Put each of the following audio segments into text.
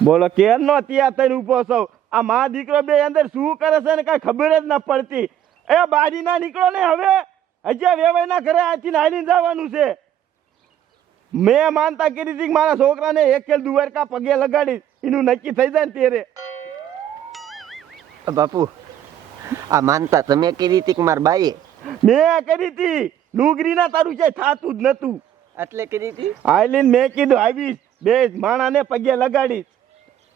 બોલો કેમ નો ત્યાં તને ઊભો છો? આ મા દીકરો બે અંદર શું કરે છે ને કઈ ખબર જ ન પડતી. એ બારી ના નીકળો ને હવે. હજી વેવાઈ ના ઘરે આથી નાલીને જવાનું છે. મેં માનતા કરી હતી કે મારા છોકરાને એક ખેલ દુવારકા પગે લગાડીશ. એનું નક્કી થઈ જાય ને તેરે બાપુ આ માનતા તમે કરી હતી કે મારા બાઈએ? મેં કરી હતી. નુગરીના તારું છે થાતું જ નતું. એટલે કરી હતી? આઈલીન મેં કીધું આવીશ બે માણાને પગે લગાડીશ.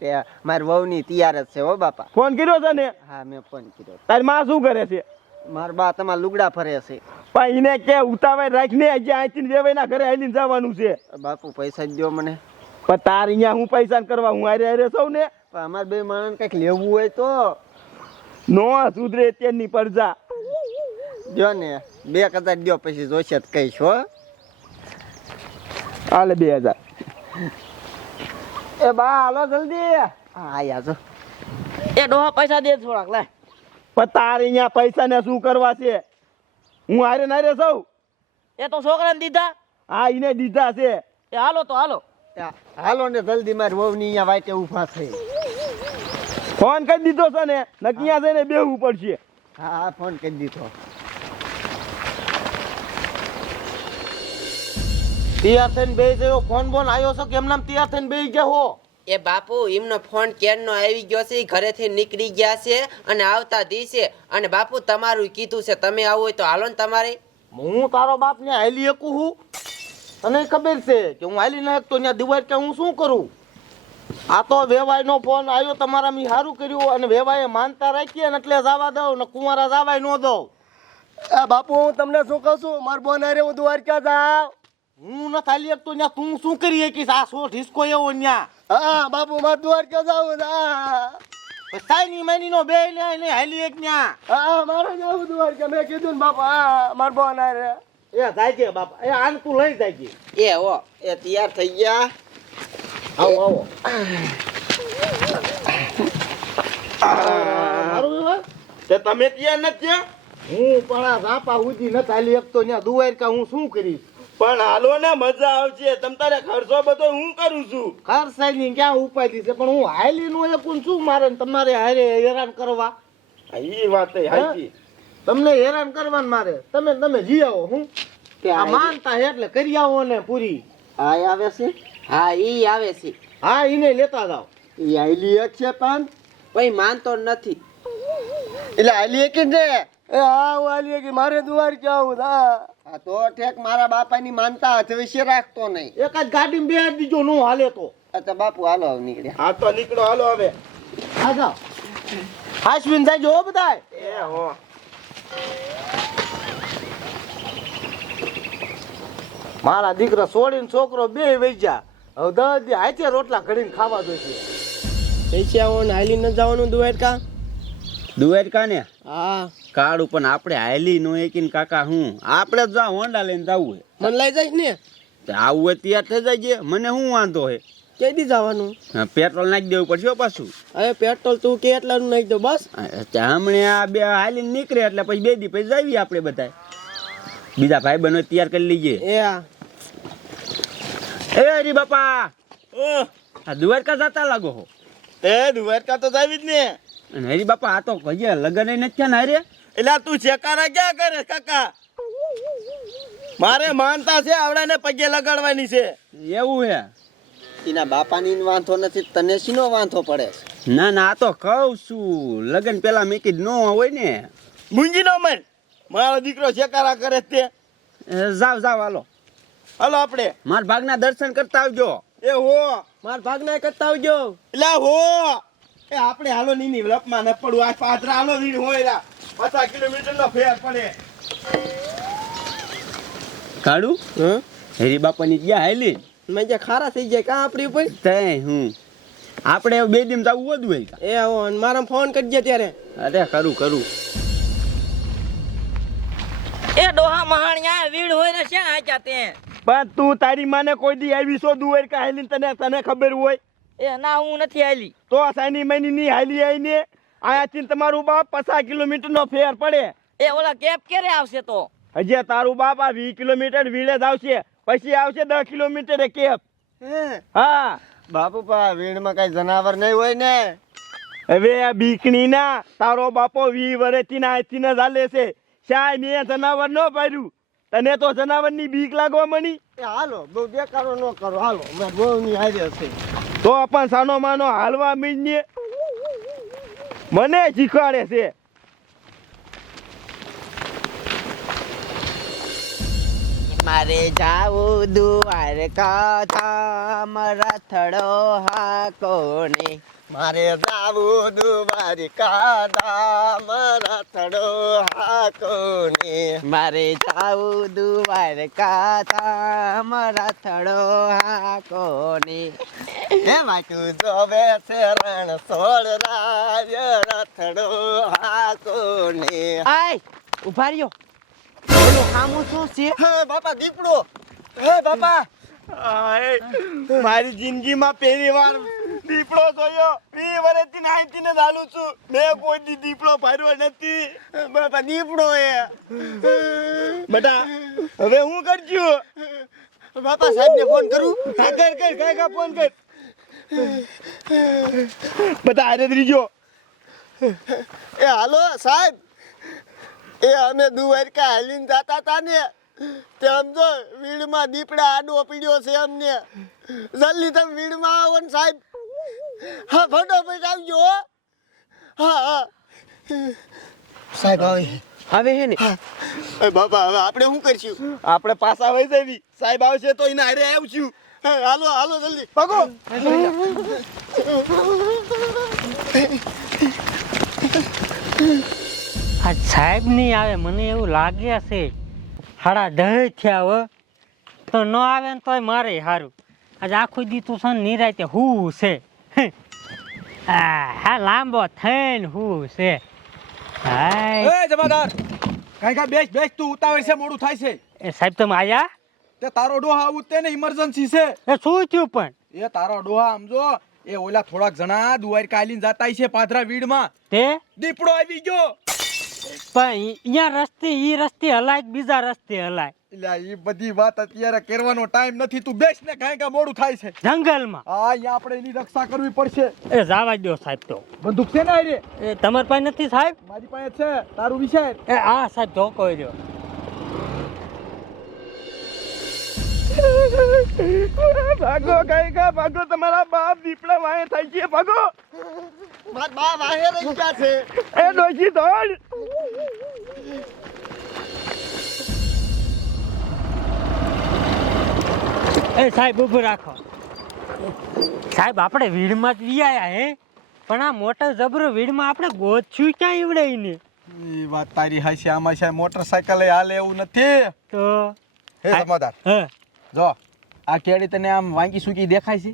તે માર વહુની તૈયાર જ છે હો બાપા. ફોન કર્યો છે ને? હા મેં ફોન કર્યો તારી માં શું કરે છે? માર બા તમારા લુગડા ફરે છે. પણ એને કે ઉતાવળ રાખીને હજી અહીંથી વેવાઈના ઘરે આવીને જવાનું છે. બાપુ પૈસા જ દો મને. પણ તાર અહીંયા હું પૈસા કરવા હું હારે હારે સૌ ને? પણ અમારે બે માણસ કંઈક લેવું હોય તો. નો સુધરે તેની પડજા જો ને. બે કદાચ દો પછી જોશે જ કહીશ હો. હાલે બે હજાર. એ બા હાલો જલ્દી. હા યા જો એ ડોહા પૈસા દે થોડાક લે. પણ અહીંયા પૈસા ને શું કરવા છે? હું હારે નારે સૌ એ તો છોકરાને દીધા. હા એને દીધા છે. એ હાલો તો હાલો. હાલો ને જલ્દી મારી વહુની અહીંયા વાટે ઊભા થઈ ફોન કરી દીધો છે ને નકિયા જઈને બેવું પડશે? હા હા ફોન કરી દીધો. તૈયાર થઈને બે જયો ફોન બોન આવ્યો છો? કેમ નામ તૈયાર થઈને બે ગયા હો? એ બાપુ એમનો ફોન ક્યારનો આવી ગયો છે ઘરેથી નીકળી ગયા છે અને આવતા દિવસે અને બાપુ તમારું કીધું છે તમે આવો હોય તો હાલો ને તમારે. હું તારો બાપ ને હાલી શકું હું? તને ખબર છે કે હું હાલી ના શકતો ત્યાં દિવાળ કે હું શું કરું? આ તો વેવાય નો ફોન આવ્યો તમારા મી સારું કર્યું અને વેવાઈએ માનતા રાખીએ ને એટલે જવા દઉં ને કુંવારા જવાય ન દઉં. એ બાપુ હું તમને શું કહું છું? મારો બોન અરે હું દ્વારકા જાઉં. હું ન થાલી તો ન્યા તું શું કરી કે આ સો ઢીસકો એવો ન્યા. હા બાપુ મારે દ્વારકા જાઉં હા. સાઈની માની નો બે ને ને હાલી એક ન્યા. હા મારે જાવું દ્વારકા. મેં કીધું ને બાપા હા મારા બોન રે એ જાય કે બાપા. એ આન તું લઈ જાય કે એ હો એ તૈયાર થઈ ગયા. આવો આવો. મારું તે તમે ત્યાં નથી હું? પણ આ ઝાપા ઉજી ન થાલી એક તો ન્યા દુવાર કા હું શું કરીશ? પણ હાલો ને મજા આવશે. તમ તારે ખર્ચો બધો હું કરું છું? ખર્ચાઈ ક્યાં ઉપાય છે? પણ હું હાલી નું એકું શું મારે ને તમારે હારે હેરાન કરવા. એ વાત હાચી. તમને હેરાન કરવાનું મારે. તમે તમે જી આવો હું આ માનતા હે એટલે કરી આવો ને પૂરી. હા એ આવે છે? હા ઈ આવે છે. હા એને લેતા જાઓ. એ આઈલી એક છે પણ કોઈ માનતો નથી. એટલે આઈલી એક જ ને? એ હા વાલીએ કે મારે દુવાર આવું હા. આ તો ઠેક મારા બાપાની માનતા હાથ વિશે રાખતો નહીં. એક જ ગાડી બેહાડી દીજો નો હાલે તો. અચ્છા બાપુ હાલો હવે નીકળે હા તો નીકળો હાલો હવે. હા જાઓ. હાશવીન થાય જો બધા એ હો. મારા દીકરા છોડીને છોકરો બે વેચ્યા. હવે દસ દી હાથે રોટલા ઘડીને ખાવા જોઈએ પૈસા હોય ને હાલી ન જવાનું દ્વારકા? દ્વારકા ને હા. કાળું ઉપર આપણે હાલી નો એકીને કાકા હું? આપણે જ આ હોન્ડા લઈને જવું મને લઈ જાય ને. આવું હોય તૈયાર થઈ જાય મને શું વાંધો હે? કે દી જવાનું? પેટ્રોલ નાખી દેવું પડશે પાછું. હવે પેટ્રોલ તું કે એટલાનું નાખી દો બસ. હમણે આ બે હાલીને નીકળે એટલે પછી બે દી પછી જાવી આપણે બધા બીજા ભાઈ બનો તૈયાર કરી લઈએ એ હા એ હરી બાપા! આ દ્વારકા જતા લાગો હો? તે દ્વારકા તો જાવી જ ને. અને હરી બાપા આ તો કહીએ લગન નથી થયા ને હરે? એટલે તું ચેકારા ક્યાં કરે કાકા? મારે માનતા છે આવડાને પગે લગાડવાની છે. એવું હે? એના બાપાની વાંધો નથી તને શીનો વાંધો પડે ના ના આ તો કહું છું. લગન પેલા મેકી ન હોય ને. મુંજી નો મન મારો દીકરો ચેકારા કરે તે. જાવ જાવ હાલો. હાલો આપણે. માર ભાગના દર્શન કરતા આવજો. એ હો. માર ભાગના કરતા આવજો. એટલે હો. એ આપણે હાલો નહીં લપમાં ન પડવું આ પાદરા હાલો વીડ હોય રા પચાસ કિલોમીટર નો ફેર પડે. કાળું? હ? હેરી બાપાની ગયા હાલી? મેં જે ખારા થઈ જાય. કા આપણી ઉપર? તે હું આપણે બે દિન જવું વધુ હોય એ હો મારા ફોન કરજે ત્યારે. અરે કરું કરું. એ ડોહા મહાણિયા વીડ હોય ને શ્યાં આચ્યા તે? પણ તું તારી માને કોઈ દી આવી સો દુવેર કા હાલી તને તને ખબર હોય? એ ના હું નથી હાલી તો સાની મહિની ની હાલી આવીને આયાથી તમારું બાપ પચાસ કિલોમીટર નો ફેર પડે. એ ઓલા કેપ ક્યારે આવશે તો? હજી તારું બાપ આ વીસ કિલોમીટર વીડે જ આવશે. પછી આવશે દસ કિલોમીટર કેપ. હા? બાપુ પા વીણમાં કઈ જનાવર નહીં હોય ને? હવે આ બીકણી ના તારો બાપો વી વર્ષથી ના આજથી ના ચાલે છે. શાય મેં જનાવર ન પાડ્યું. તને તો જનાવરની બીક લાગવા મળી. એ હાલો બહુ બેકારો ન કરો. હાલો મેં બહુ ની હારે છે. તો પણ સાનો માનો હાલવા મીંડીએ મને શીખવાડે છે. મારે જાવું દુવાર કાથા મારા થડો હા કોને મારે જાવું મારા થડો હાકો ને મારે જાવું દુવાર કાથા મારા થડો હા વાંચું જોવે છે રણ સોળ રાય રથડો હાકો ને આય ઊભા રહ્યો. બોલો સામું શું છે? હે બાપા દીપડો. હે બાપા. મારી જિંદગીમાં પહેલી વાર દીપડો જોયો. વી વર્ષથી નાઈથી ને ચાલુ છું. મેં કોઈ દીપડો ફાર્યો નથી. બાપા દીપડો એ. બેટા હવે હું કરજો? બાપા સાહેબ ને ફોન કરું? હા કર કર કર કા ફોન કર? બેટા અરે ત્રીજો એ હાલો સાહેબ. એ અમે દુવારકા હાલીને જાતા તા ને તે સમજો વીડમાં દીપડા આડો પીડ્યો છે અમને. જલ્દી તમે વીડમાં આવો ને સાહેબ. હા ફટોફટ આવજો હો. સાહેબ આવે હવે હે ને એ બાપા હવે આપણે શું કરશું આપણે પાછા વહી જવી સાહેબ આવશે તો એને હારે આવશું હાલો હાલો જલ્દી પગો આ સાહેબ નહીં આવે મને એવું લાગે છે હાડા દહ થયા હો તો ન આવે ને તોય મારે સારું આજે આખું દી તું છે ને નિરાતે હું છે હા. લાંબો થઈને હું છે. હાય. એ જમાદાર કાંઈ કાંઈ બેસ બેસ તું ઉતાવળ છે મોડું થાય છે. એ સાહેબ તમે આયા? તે તારો ડોહા આવું તે ને ઇમરજન્સી છે. એ શું થયું પણ? એ તારો ડોહા સમજો એ ઓલા થોડાક જણા દુવાર કાલીન જાતા છે પાદરા વીડમાં. તે? દીપડો આવી ગયો. પણ અહીંયા રસ્તે ઈ રસ્તે હલાય બીજા રસ્તે હલાય? એટલે એ બધી વાત અત્યારે કરવાનો ટાઈમ નથી. તું બેસ ને કાંઈ કા મોડું થાય છે. જંગલમાં? હા અહીંયા આપણે એની રક્ષા કરવી પડશે. એ જાવા દો સાહેબ તો. બંદૂક છે ને રે એ તમારી પાસે નથી સાહેબ? મારી પાસે છે તારું વિચાર. એ આ સાહેબ ધોકો રહ્યો ભાગો કઈ કા ભાગો તમારા બાપ દીપડા વાય થઈ છે ભાગો. મારા બાપ વાહે રહી ગયા છે. એ ડોશી દોડ. એ સાહેબ ઊભું રાખો. સાહેબ આપણે વીડમાં જ વિયાયા હે? પણ આ મોટર જબરો વીડમાં આપણે ગોચ્યું ક્યાં ઈવડાઈને એ વાત તારી હાશે આમાં છે મોટરસાયકલ હાલે એવું નથી. તો? હે જમાદાર હે. જો આ કેડી તને આમ વાંકી સૂકી દેખાય છે.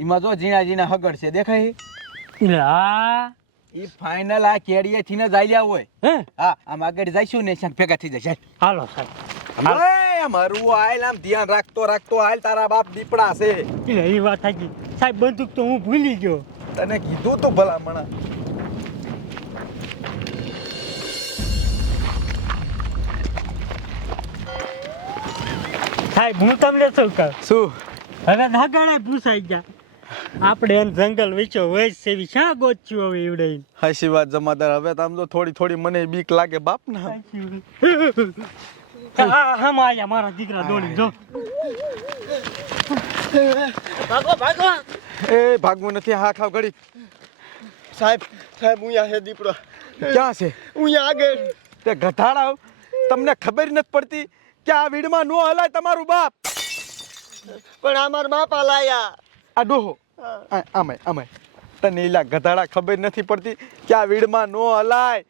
એમાં જો ઝીણા ઝીણા હગડ છે દેખાય છે? હા એ ફાઇનલ આ કેડીએ થીને ને જાલ્યા હોય. હા? આમ આગળ જઈશું ને ભેગા થઈ જશે હાલો સાહેબ. એ મારું આયલ આમ ધ્યાન રાખતો રાખતો આયલ તારા બાપ દીપડા છે. એટલે એ વાત સાચી. સાહેબ બંદૂક તો હું ભૂલી ગયો. તને કીધું તું ભલામણ. સાહેબ હું તમને શું કહું? શું? હવે નાગાણા પૂછાઈ ગયા. આપણે એમ જંગલ વેચો વેચ સેવી શા ગોચ્યું હવે ઈવડે હાશી વાત જમાદાર હવે તમ તો થોડી થોડી મને બીક લાગે બાપ ના હા હા આયા મારા દીકરા દોડી જો. ભાગો ભાગો. એ ભાગવું નથી હા ખાવ ઘડી. સાહેબ સાહેબ હું અહીંયા છે દીપડો. ક્યાં છે? હું અહીંયા આગળ. તે ગધાડા તમને ખબર નથી પડતી કે આ વીડમાં નો હલાય તમારું બાપ? પણ અમાર બાપ હલાયા. આ ડોહો. આ- આમે આમે તને એલા ગધાડા ખબર નથી પડતી કે આ વીડમાં નો હલાય?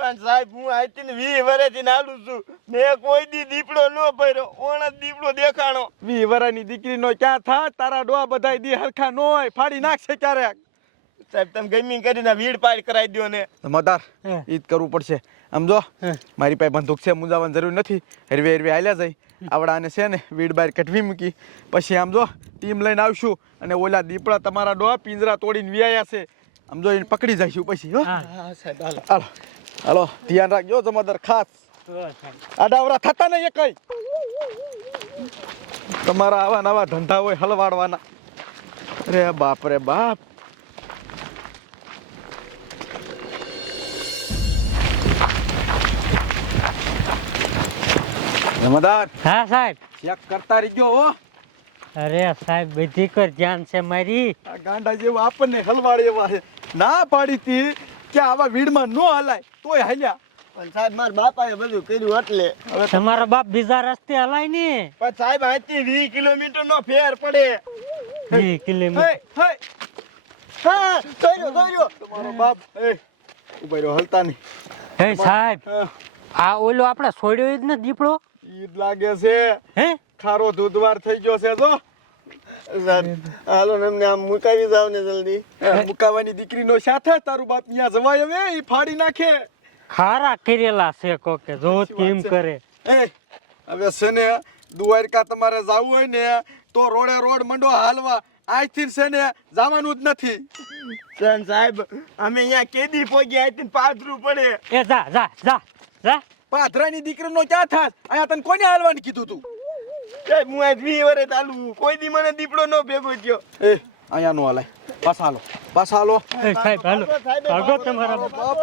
પણ સાહેબ હું આજથી ને વી વર્ષથી નાલું છું. મેં કોઈ દી દીપડો ન ભર્યો ઓણ દીપડો દેખાણો. વી વરાની દીકરીનો ક્યાં થા તારા ડોહા બધા દી હરખા ન હોય ફાડી નાખશે ક્યારેક. સાહેબ તમે ગમી કરીને વીડ પાડ કરાવી દો ને. મદાર. ઈ જ કરવું પડશે. આમ જો મારી પાસે બંદૂક છે મુંજાવાની જરૂર નથી. હરવે હરવે હાલ્યા જાય. આવડાને છે ને વીડ બાર કટવી મૂકી. પછી આમ જો ટીમ લઈને આવશું અને ઓલા દીપડા તમારા ડોહા પિંજરા તોડીને વ્યાયા છે. આમ જો પકડી જઈશું પછી હા સાહેબ હાલો. હાલો. હાલો ધ્યાન રાખજો જમાદાર ખાસ. આડાવરા થતા નહીં એ કઈ. તમારા આવા નવા ધંધા હોય હલવાડવાના. રે બાપ રે બાપ. રમદાન હા સાહેબ. ચેક કરતા રહીજો હો. અરે સાહેબ બધી કર ધ્યાન છે મારી. આ ગાંડા જેવા આપણને હલવાડે એવા ના પાડી તી કે આવા વીડમાં નો હલાય તોય હાલ્યા. પણ સાહેબ મારા બાપાએ બધું કર્યું એટલે. હવે તમારો બાપ બીજા રસ્તે હલાય ને. પણ સાહેબ અહીંથી વીસ કિલોમીટર નો ફેર પડે. ઈ કિલોમીટર. હે દોર્યો દોર્યો તમારો બાપ એ ઊભા રહ્યો હલતા નહીં. હે સાહેબ આ ઓલો આપણે છોડ્યો જ ને દીપડો? ઈદ જ લાગે છે. હે? ખારો દૂધવાર થઈ ગયો છે જો. હાલો ને એમને આમ મુકાવી જાવ ને જલ્દી. મુકાવાની દીકરીનો સાથે તારું બાપ ત્યાં જવાય હવે એ ફાડી નાખે. ખારા કરેલા છે કોકે જો કેમ કરે. એ હવે છે ને દ્વારકા તમારે જવું હોય ને તો રોડે રોડ મંડો હાલવા. આજથી છે ને જવાનું જ નથી. સન સાહેબ અમે અહીંયા કેદી પોગી આજથી પાથરું પડે. એ જા જા જા જા. પાથરાની દીકરીનો ક્યાં થાસ અહીંયા તને કોને હાલવાનું કીધું તું? હું આજ વીસ વર્ષ ચાલુ. કોઈ દી મને દીપડો નો ભેગો થયો. એ અહીંયા નો હાલાય પાછા હાલો. પાછા હાલો. સાહેબ હાલો. ભાગો તમારા. બાપ.